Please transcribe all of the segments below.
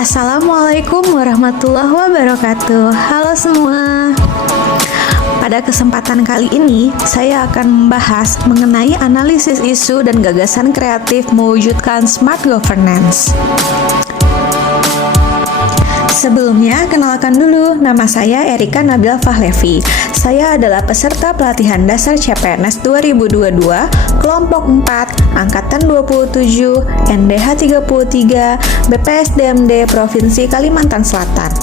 Assalamualaikum warahmatullahi wabarakatuh. Halo semua. Pada kesempatan kali ini, saya akan membahas mengenai analisis isu dan gagasan kreatif mewujudkan smart governance. Sebelumnya, kenalkan dulu, nama saya Erika Nabila Fahlevi. Saya adalah peserta pelatihan dasar CPNS 2022, kelompok 4, Angkatan 27, NDH 33, BPSDMD Provinsi Kalimantan Selatan.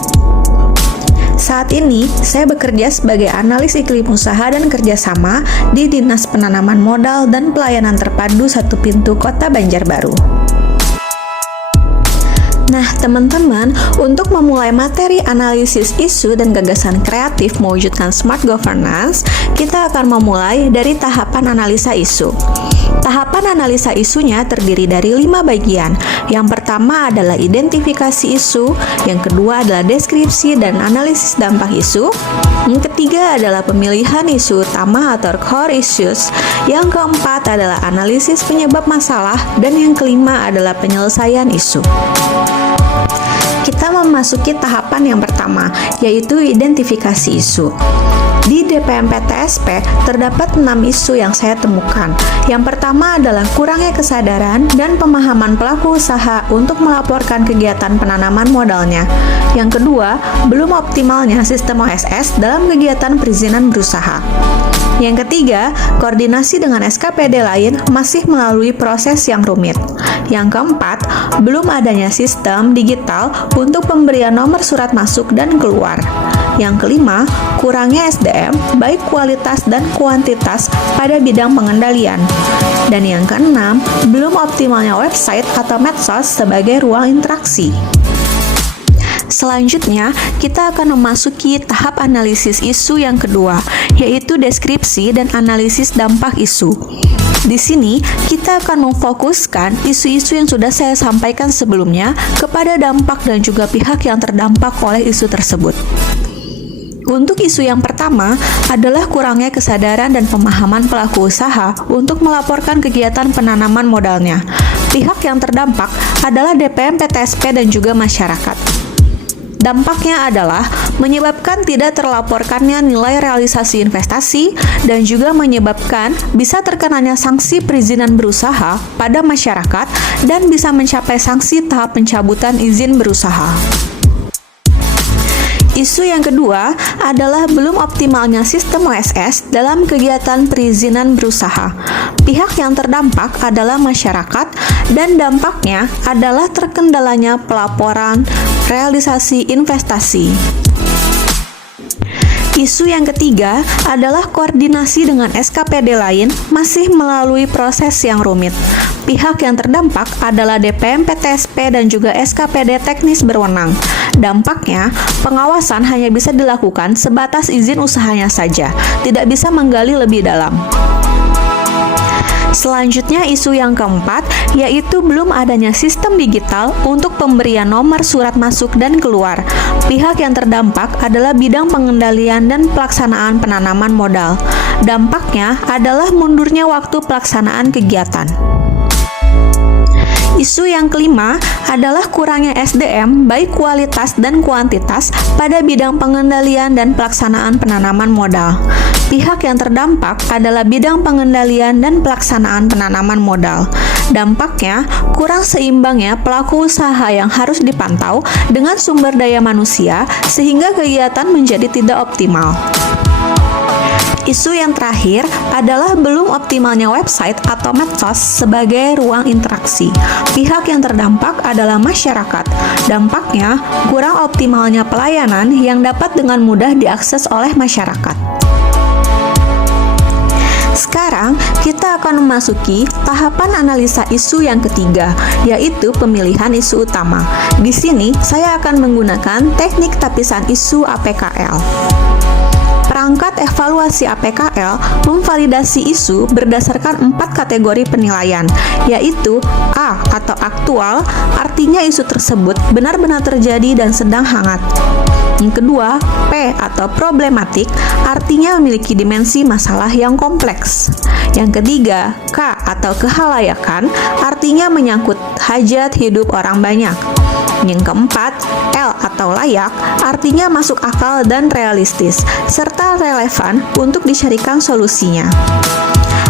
Saat ini, saya bekerja sebagai analis iklim usaha dan kerjasama di Dinas Penanaman Modal dan Pelayanan Terpadu Satu Pintu Kota Banjarbaru. Nah, teman-teman, untuk memulai materi analisis isu dan gagasan kreatif mewujudkan smart governance, kita akan memulai dari tahapan analisa isu. Tahapan analisa isunya terdiri dari 5 bagian. Yang pertama adalah identifikasi isu, yang kedua adalah deskripsi dan analisis dampak isu, yang ketiga adalah pemilihan isu utama atau core issues, yang keempat adalah analisis penyebab masalah, dan yang kelima adalah penyelesaian isu. Kita memasuki tahapan yang pertama, yaitu identifikasi isu. Di DPMP-TSP terdapat 6 isu yang saya temukan. Yang pertama adalah kurangnya kesadaran dan pemahaman pelaku usaha untuk melaporkan kegiatan penanaman modalnya. Yang kedua, belum optimalnya sistem OSS dalam kegiatan perizinan berusaha. Yang ketiga, koordinasi dengan SKPD lain masih melalui proses yang rumit. Yang keempat, belum adanya sistem digital untuk pemberian nomor surat masuk dan keluar. Yang kelima, kurangnya SDM, baik kualitas dan kuantitas pada bidang pengendalian. Dan yang keenam, belum optimalnya website atau medsos sebagai ruang interaksi. Selanjutnya, kita akan memasuki tahap analisis isu yang kedua, yaitu deskripsi dan analisis dampak isu. Di sini, kita akan memfokuskan isu-isu yang sudah saya sampaikan sebelumnya kepada dampak dan juga pihak yang terdampak oleh isu tersebut. Untuk isu yang pertama adalah kurangnya kesadaran dan pemahaman pelaku usaha untuk melaporkan kegiatan penanaman modalnya. Pihak yang terdampak adalah DPMP-TSP dan juga masyarakat. Dampaknya adalah menyebabkan tidak terlaporkannya nilai realisasi investasi dan juga menyebabkan bisa terkenanya sanksi perizinan berusaha pada masyarakat dan bisa mencapai sanksi tahap pencabutan izin berusaha. Isu yang kedua adalah belum optimalnya sistem OSS dalam kegiatan perizinan berusaha. Pihak yang terdampak adalah masyarakat dan dampaknya adalah terkendalanya pelaporan realisasi investasi. Isu yang ketiga adalah koordinasi dengan SKPD lain masih melalui proses yang rumit. Pihak yang terdampak adalah DPMP-TSP dan juga SKPD teknis berwenang. Dampaknya, pengawasan hanya bisa dilakukan sebatas izin usahanya saja, tidak bisa menggali lebih dalam. Selanjutnya isu yang keempat, yaitu belum adanya sistem digital untuk pemberian nomor surat masuk dan keluar. Pihak yang terdampak adalah bidang pengendalian dan pelaksanaan penanaman modal. Dampaknya adalah mundurnya waktu pelaksanaan kegiatan. Isu yang kelima adalah kurangnya SDM, baik kualitas dan kuantitas, pada bidang pengendalian dan pelaksanaan penanaman modal. Pihak yang terdampak adalah bidang pengendalian dan pelaksanaan penanaman modal. Dampaknya, kurang seimbangnya pelaku usaha yang harus dipantau dengan sumber daya manusia, sehingga kegiatan menjadi tidak optimal. Isu yang terakhir adalah belum optimalnya website atau medsos sebagai ruang interaksi. Pihak yang terdampak adalah masyarakat. Dampaknya, kurang optimalnya pelayanan yang dapat dengan mudah diakses oleh masyarakat. Sekarang, kita akan memasuki tahapan analisa isu yang ketiga, yaitu pemilihan isu utama. Di sini, saya akan menggunakan teknik tapisan isu APKL. Perangkat evaluasi APKL memvalidasi isu berdasarkan 4 kategori penilaian, yaitu A atau aktual, artinya isu tersebut benar-benar terjadi dan sedang hangat. Yang kedua, P atau problematik, artinya memiliki dimensi masalah yang kompleks. Yang ketiga, K atau kehalayakan, artinya menyangkut hajat hidup orang banyak. Yang keempat, L atau layak, artinya masuk akal dan realistis, serta relevan untuk dicarikan solusinya.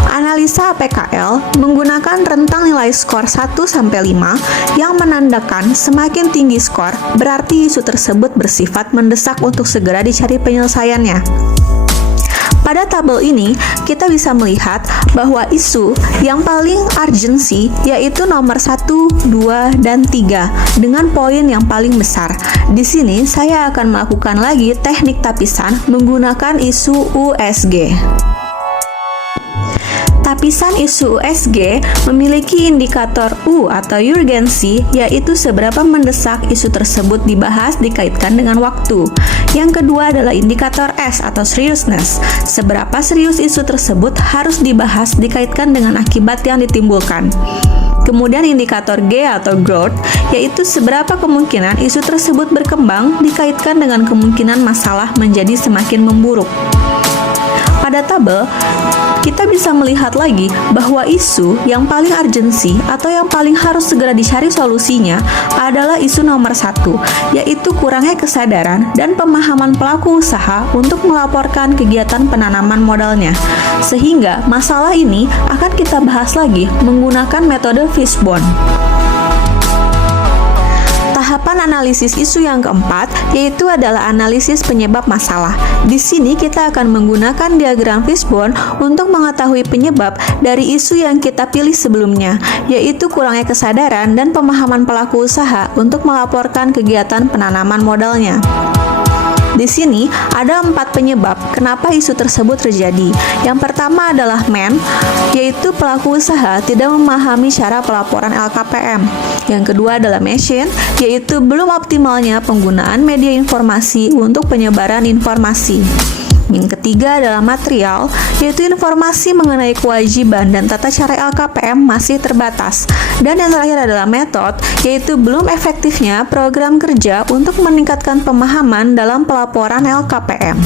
Analisa PKL menggunakan rentang nilai skor 1-5 yang menandakan semakin tinggi skor berarti isu tersebut bersifat mendesak untuk segera dicari penyelesaiannya. Pada tabel ini, kita bisa melihat bahwa isu yang paling urgensi yaitu nomor 1, 2, dan 3 dengan poin yang paling besar. Di sini, saya akan melakukan lagi teknik tapisan menggunakan isu USG. Tapisan isu USG memiliki indikator U atau urgensi, yaitu seberapa mendesak isu tersebut dibahas dikaitkan dengan waktu. Yang kedua adalah indikator S atau seriousness, seberapa serius isu tersebut harus dibahas dikaitkan dengan akibat yang ditimbulkan. Kemudian indikator G atau growth, yaitu seberapa kemungkinan isu tersebut berkembang dikaitkan dengan kemungkinan masalah menjadi semakin memburuk. Pada tabel, kita bisa melihat lagi bahwa isu yang paling urgensi atau yang paling harus segera dicari solusinya adalah isu nomor 1, yaitu kurangnya kesadaran dan pemahaman pelaku usaha untuk melaporkan kegiatan penanaman modalnya. Sehingga masalah ini akan kita bahas lagi menggunakan metode Fishbone. Tahapan analisis isu yang keempat yaitu adalah analisis penyebab masalah. Di sini kita akan menggunakan diagram Fishbone untuk mengetahui penyebab dari isu yang kita pilih sebelumnya, yaitu kurangnya kesadaran dan pemahaman pelaku usaha untuk melaporkan kegiatan penanaman modalnya. Di sini ada 4 penyebab kenapa isu tersebut terjadi. Yang pertama adalah man, yaitu pelaku usaha tidak memahami cara pelaporan LKPM. Yang kedua adalah machine, yaitu belum optimalnya penggunaan media informasi untuk penyebaran informasi. Yang ketiga adalah material, yaitu informasi mengenai kewajiban dan tata cara LKPM masih terbatas. Dan yang terakhir adalah metode, yaitu belum efektifnya program kerja untuk meningkatkan pemahaman dalam pelaporan LKPM.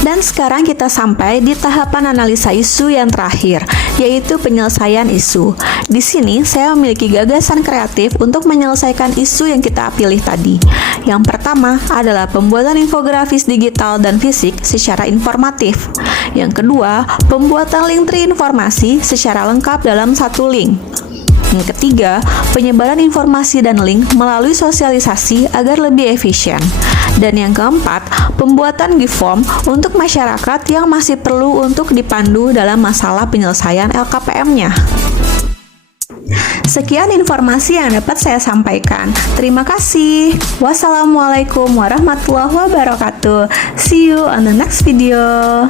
Dan sekarang kita sampai di tahapan analisa isu yang terakhir, yaitu penyelesaian isu. Di sini saya memiliki gagasan kreatif untuk menyelesaikan isu yang kita pilih tadi. Yang pertama adalah pembuatan infografis digital dan fisik secara informatif. Yang kedua, pembuatan link tree informasi secara lengkap dalam satu link. Yang ketiga, penyebaran informasi dan link melalui sosialisasi agar lebih efisien. Dan yang keempat, pembuatan gift form untuk masyarakat yang masih perlu untuk dipandu dalam masalah penyelesaian LKPM-nya. Sekian informasi yang dapat saya sampaikan. Terima kasih. Wassalamualaikum warahmatullahi wabarakatuh. See you on the next video.